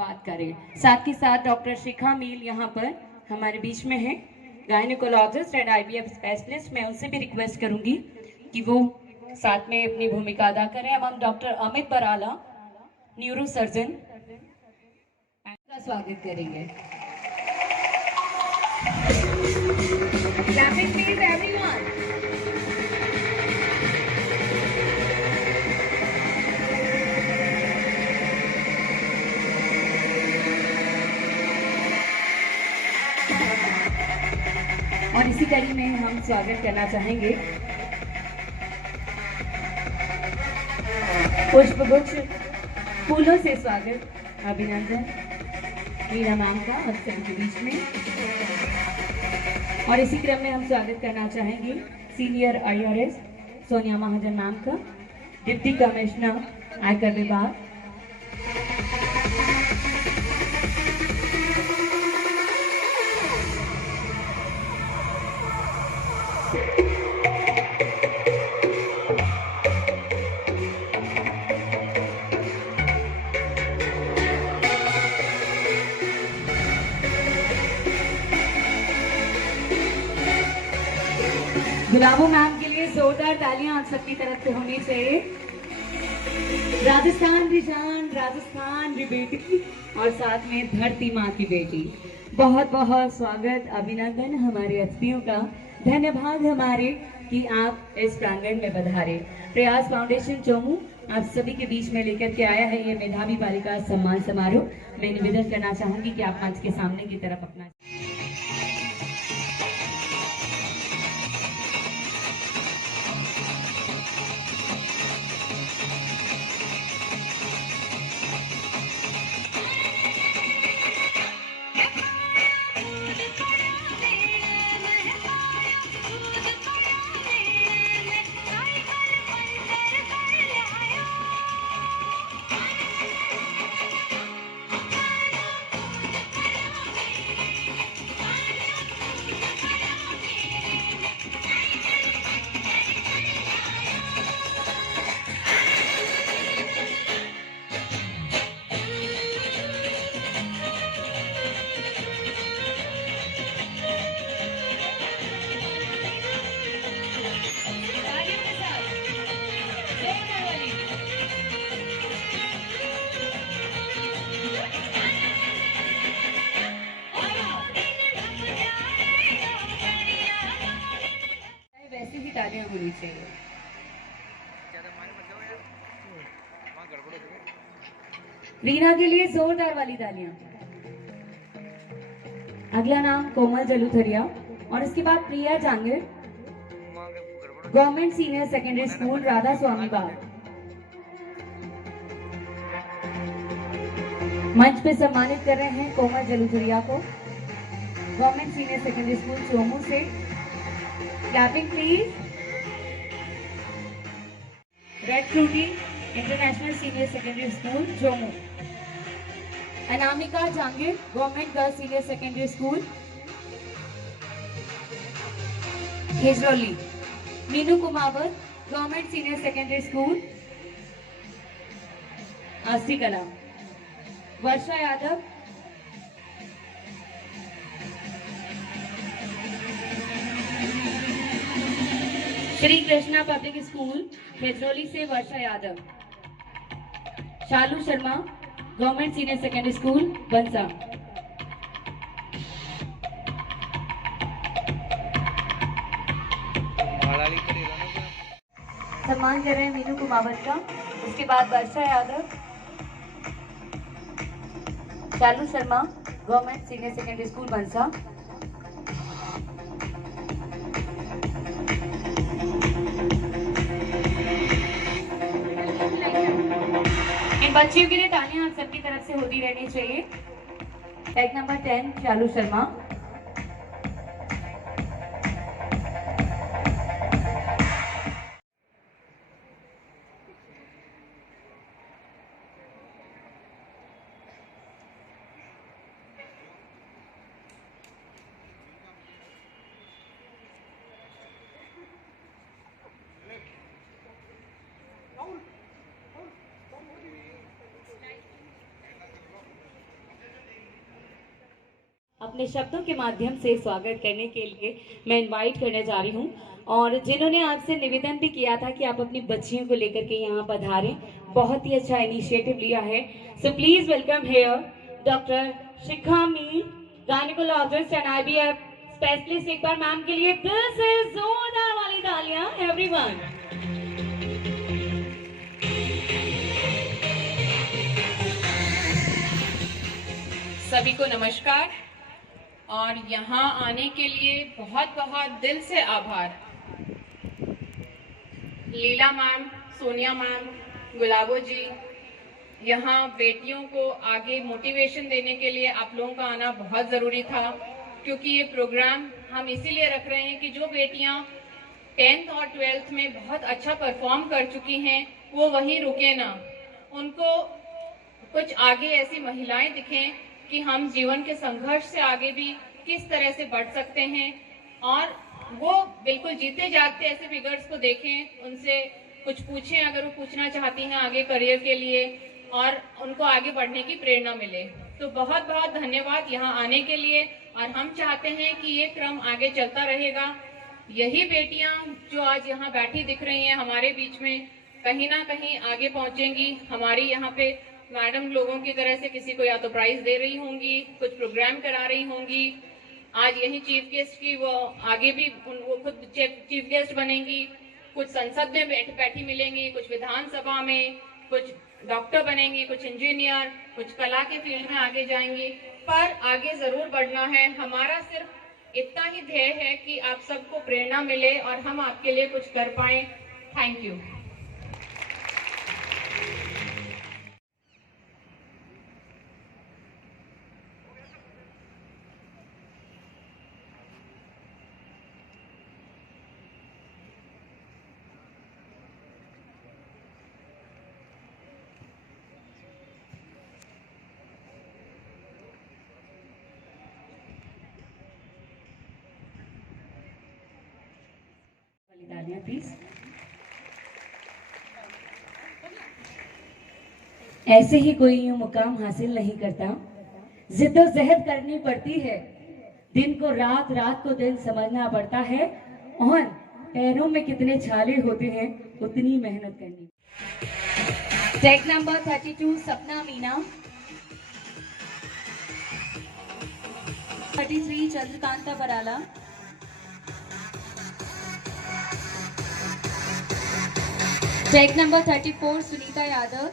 बात करें। साथ ही साथ डॉक्टर शिखा मील यहाँ पर हमारे बीच में है, गायनिकोलॉजिस्ट एंड आईवीएफ स्पेशलिस्ट। मैं उनसे भी रिक्वेस्ट करूंगी कि वो साथ में अपनी भूमिका अदा करें। अब हम doctor Amit Barala, neuro surgeon, का स्वागत करेंगे। Clapping please everyone. और इसी कड़ी में हम स्वागत करना चाहेंगे पुष्पगुच्छ फूलों से स्वागत, अभिनंदन मीरा मैम का अक्सर के बीच में। और इसी क्रम में हम स्वागत करना चाहेंगे सीनियर आईआरएस सोनिया महाजन मैम का, डिप्टी कमिश्नर आयकर विभाग। गुलाबो मैम के लिए जोरदार तालियां आप सबकी तरफ से होनी चाहिए। राजस्थान की शान, राजस्थान की बेटी और साथ में धरती माँ की बेटी। बहुत बहुत स्वागत, अभिनंदन हमारे अतिथियों का, धन्यवाद हमारे कि आप इस प्रांगण में पधारे। प्रयास फाउंडेशन चोमू आप सभी के बीच में लेकर के आया है ये मेधावी बालिका सम्मान समारोह। मैं निवेदन करना चाहूंगी कि आप मंच के सामने की तरफ अपना तालियां होनी चाहिए। रीना के लिए जोरदार वाली तालियां। अगला नाम कोमल जलूथरिया और इसके बाद Priya Jangir, government senior secondary school Radha Swami Bagh. मंच पे सम्मानित कर रहे हैं कोमल जलूथरिया को, government senior secondary school Chomu से। Clapping please. Red fruity international senior secondary school Chomu. Anamika Jangir, government girls senior secondary school Khejrauli. Meenu Kumawat, government senior secondary school Asti Kala. Varsha Yadav, Shri Krishna public school Khejrauli से Varsha Yadav. Shalu Sharma, government senior secondary school बंसा। सम्मान कर रहे हैं मीनू कुमावत का, उसके बाद Varsha Yadav, Shalu Sharma, government senior secondary school Bansa. बच्चियों के लिए तालियां आप सबकी तरफ से होती रहनी चाहिए। टैग नंबर 10 शालू शर्मा। अपने शब्दों के माध्यम से स्वागत करने के लिए मैं इनवाइट करने जा रही हूँ, और जिन्होंने आपसे निवेदन भी किया था कि आप अपनी बच्चियों को लेकर के यहाँ पधारें, बहुत ही अच्छा इनिशिएटिव लिया है। So please welcome here doctor Shikha Mir, gynaecologist and IVF specialist. एक बार मैम के लिए दिल से जोरदार वाली तालियां एवरीवन। सभी को नमस्कार और यहाँ आने के लिए बहुत बहुत दिल से आभार। लीला मैम, सोनिया मैम, गुलाबो जी, यहाँ बेटियों को आगे मोटिवेशन देने के लिए आप लोगों का आना बहुत ज़रूरी था, क्योंकि ये प्रोग्राम हम इसीलिए रख रहे हैं कि जो बेटियाँ 10th और 12th में बहुत अच्छा परफॉर्म कर चुकी हैं वो वहीं रुके ना, उनको कुछ आगे ऐसी महिलाएं दिखें कि हम जीवन के संघर्ष से आगे भी किस तरह से बढ़ सकते हैं, और वो बिल्कुल जीते जागते ऐसे फिगर्स को देखें, उनसे कुछ पूछें अगर वो पूछना चाहती हैं आगे करियर के लिए, और उनको आगे बढ़ने की प्रेरणा मिले। तो बहुत बहुत धन्यवाद यहाँ आने के लिए, और हम चाहते हैं कि ये क्रम आगे चलता रहेगा। यही बेटियाँ जो आज यहाँ बैठी दिख रही हैं हमारे बीच में, कहीं ना कहीं आगे पहुँचेंगी। हमारी यहाँ पे मैडम लोगों की तरह से किसी को या तो प्राइज दे रही होंगी, कुछ प्रोग्राम करा रही होंगी, आज यही चीफ गेस्ट की वो आगे भी वो खुद चीफ गेस्ट बनेंगी, कुछ संसद में बैठी मिलेंगी, कुछ विधानसभा में, कुछ डॉक्टर बनेंगी, कुछ इंजीनियर, कुछ कला के फील्ड में आगे जाएंगी, पर आगे जरूर बढ़ना है। हमारा सिर्फ इतना ही ध्येय है कि आप सबको प्रेरणा मिले और हम आपके लिए कुछ कर पाए। Thank you. प्लीज। ऐसे ही कोई यूं मुकाम हासिल नहीं करता, जिद्दोजहद करनी पड़ती है, दिन को रात, रात को दिन समझना पड़ता है, और पैरों में कितने छाले होते हैं उतनी मेहनत करनी। टेक नंबर 32 सपना मीना, 33 चंद्रकांता बराला, टेक नंबर 34 सुनीता यादव,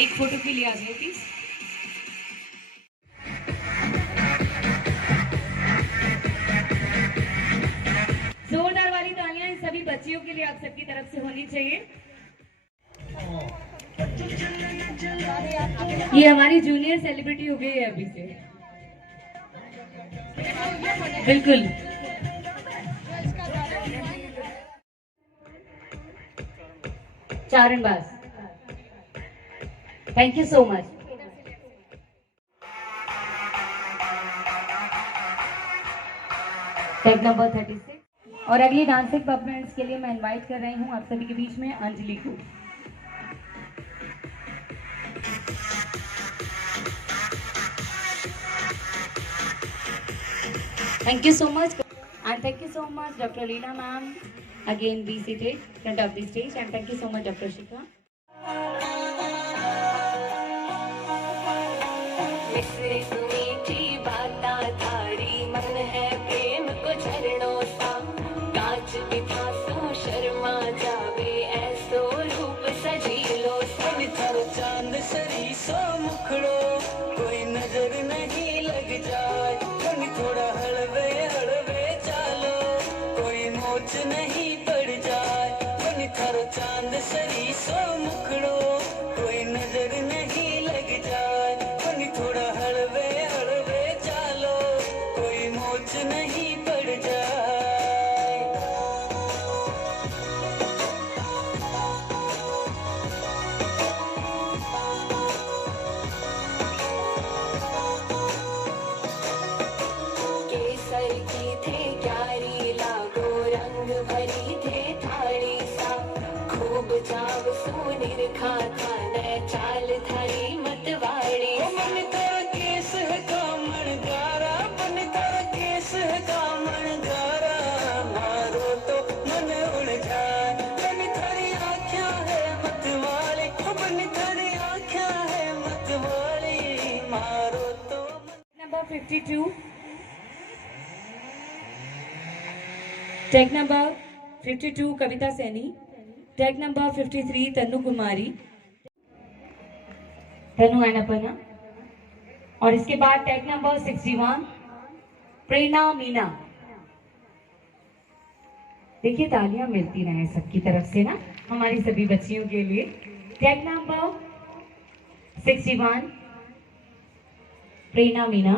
एक फोटो के लिए आ जाइए प्लीज। जोरदार वाली तालियां इन सभी बच्चियों के लिए आप सबकी तरफ से होनी चाहिए। ये हमारी जूनियर सेलिब्रिटी हो गई है अभी से, बिल्कुल। चारणबाज, thank you so much. Take number 36। और अगली डांसिंग परफॉर्मेंस के लिए मैं इनवाइट कर रही हूँ आप सभी के बीच में अंजलि को। Thank you so much, and thank you so much Dr. Leela ma'am. Again be seated front of the stage, and thank you so much Dr. Shikha. नहीं पड़ जाए थारो चांद सरी सो मुखड़ो, कोई नजर नहीं लग जाए, थोड़ा हलवे हलवे चालो, कोई मोच नहीं पड़ जाए। केसर की थे क्यारी लागो, रंग भरी थे थाली सा, खूब जाव जाव सुनीर खाता न चाल थारी मतवाड़ी मन कर केस है कामण गारा मन कर केस है कामण गारा मारो तो मन उड़ जाए मन थारी आँखियाँ है मतवाली मन थारी आँखियाँ है मतवाली मारो तो Number 52. Tag number 52 कविता सैनी. Tag number 53 तन्नु कुमारी. तन्नु अनपना. और इसके बाद टैग नंबर 61 प्रेरणा मीना. देखिए तालियां मिलती रहे सबकी तरफ से ना हमारी सभी बच्चियों के लिए. टैग नंबर 61 प्रेरणा मीना.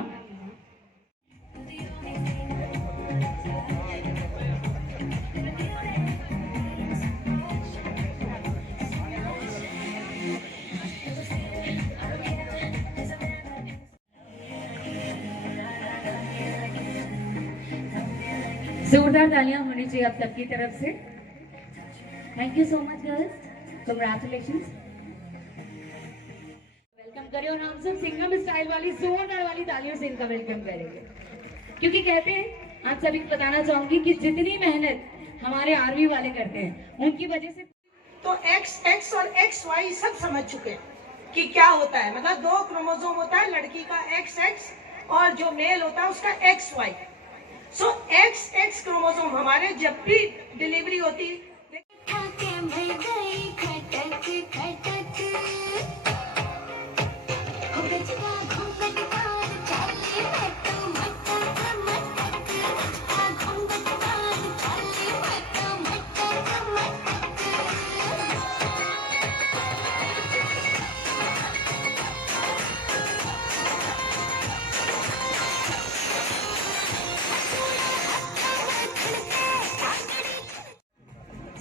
जोरदार तालियां होनी चाहिए आप सबकी तरफ से. Thank you so much girls. Congratulations. Welcome करें और हम सब सिंगम स्टाइल वाली जोरदार वाली तालियों से इनका वेलकम करेंगे. क्योंकि कहते हैं आप सभी को बताना चाहूंगी कि जितनी मेहनत हमारे आर्मी वाले करते हैं उनकी वजह से तो एक्स और XY सब समझ चुके हैं कि क्या होता है. मतलब 2 क्रोमोसोम होता है, लड़की का XX और जो मेल होता है उसका XY. सो XX क्रोमोसोम हमारे जब भी डिलीवरी होती है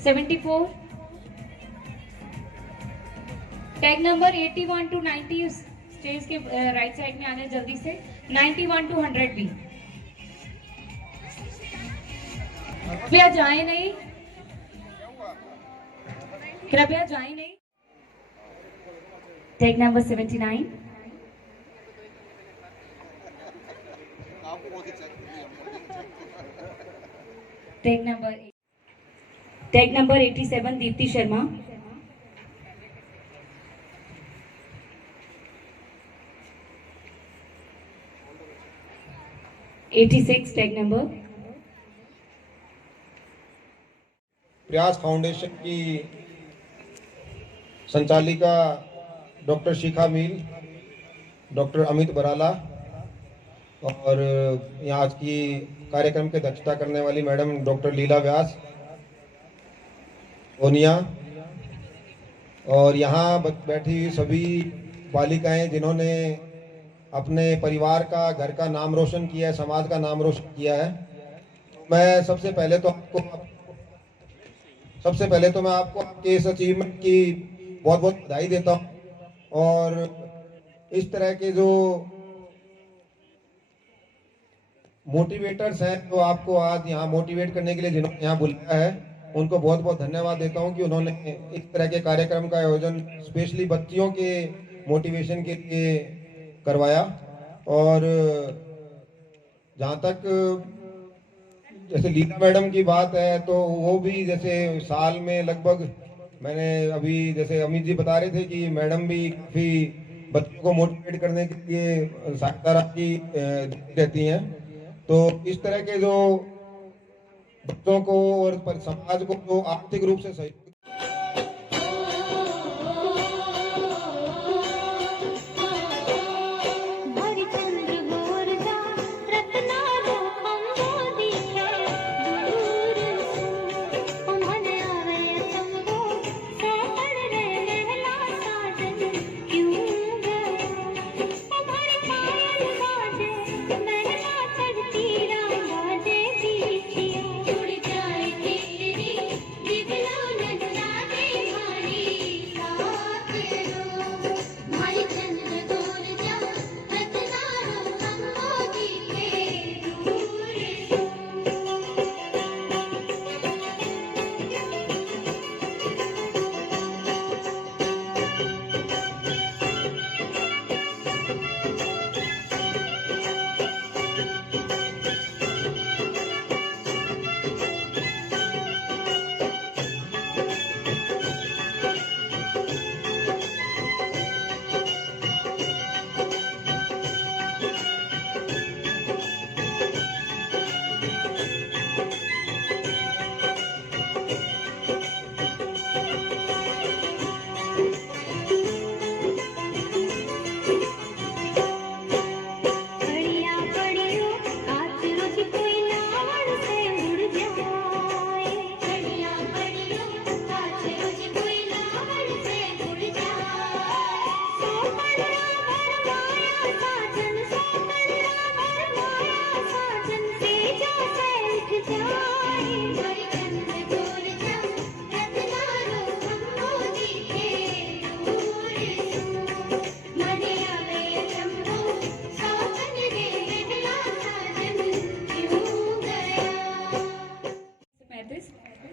74. टैग नंबर 81 to 90 स्टेज के राइट साइड में आने जल्दी से. 91 to 100 भी. कृपया जाए नहीं, कृपया जाए नहीं. Tag number 79. Tag number 87 Deepti Sharma. Tag number प्रयास फाउंडेशन की संचालिका डॉक्टर शिखा मील, डॉक्टर अमित बराला और यहाँ आज की कार्यक्रम की अध्यक्षता करने वाली मैडम डॉक्टर लीला व्यास सोनिया और यहाँ बैठी हुई सभी बालिकाएं जिन्होंने अपने परिवार का, घर का नाम रोशन किया है, समाज का नाम रोशन किया है. मैं सबसे पहले तो मैं आपको आपके इस अचीवमेंट की बहुत बहुत बधाई देता हूँ. और इस तरह के जो मोटिवेटर्स हैं जो आपको आज यहाँ मोटिवेट करने के लिए जिन्होंने यहाँ बुलाया है, उनको बहुत बहुत धन्यवाद देता हूँ कि उन्होंने इस तरह के कार्यक्रम का आयोजन स्पेशली बच्चियों के मोटिवेशन के लिए करवाया. और जहाँ तक जैसे लीला मैडम की बात है तो वो भी जैसे साल में लगभग, मैंने अभी जैसे अमित जी बता रहे थे कि मैडम भी काफ़ी बच्चों को मोटिवेट करने के लिए सहायता राशि रहती हैं. तो इस तरह के जो बच्चों को और समाज को जो आर्थिक रूप से सही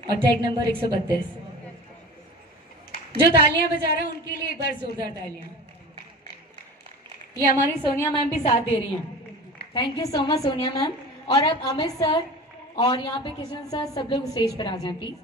और टैग नंबर 132। जो तालियां बजा रहे हैं उनके लिए एक बार जोरदार तालियां। ये हमारी सोनिया मैम भी साथ दे रही हैं। Thank you so much Sonia ma'am. और अब अमित सर और यहाँ पे किशन सर सब लोग स्टेज पर आ जाएं प्लीज।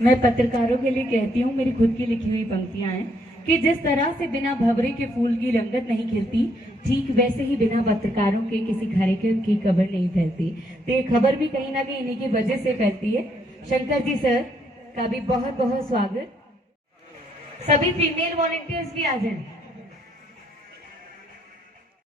मैं पत्रकारों के लिए कहती हूँ, मेरी खुद की लिखी हुई पंक्तियां हैं कि जिस तरह से बिना भंवरे के फूल की रंगत नहीं खिलती, ठीक वैसे ही बिना पत्रकारों के किसी कार्यक्रम की खबर नहीं फैलती। तो ये खबर भी कहीं ना कहीं इन्हीं की वजह से फैलती है। शंकर जी सर का भी बहुत बहुत स्वागत। सभी फीमेल वॉलंटियर्स भी आ जाएं।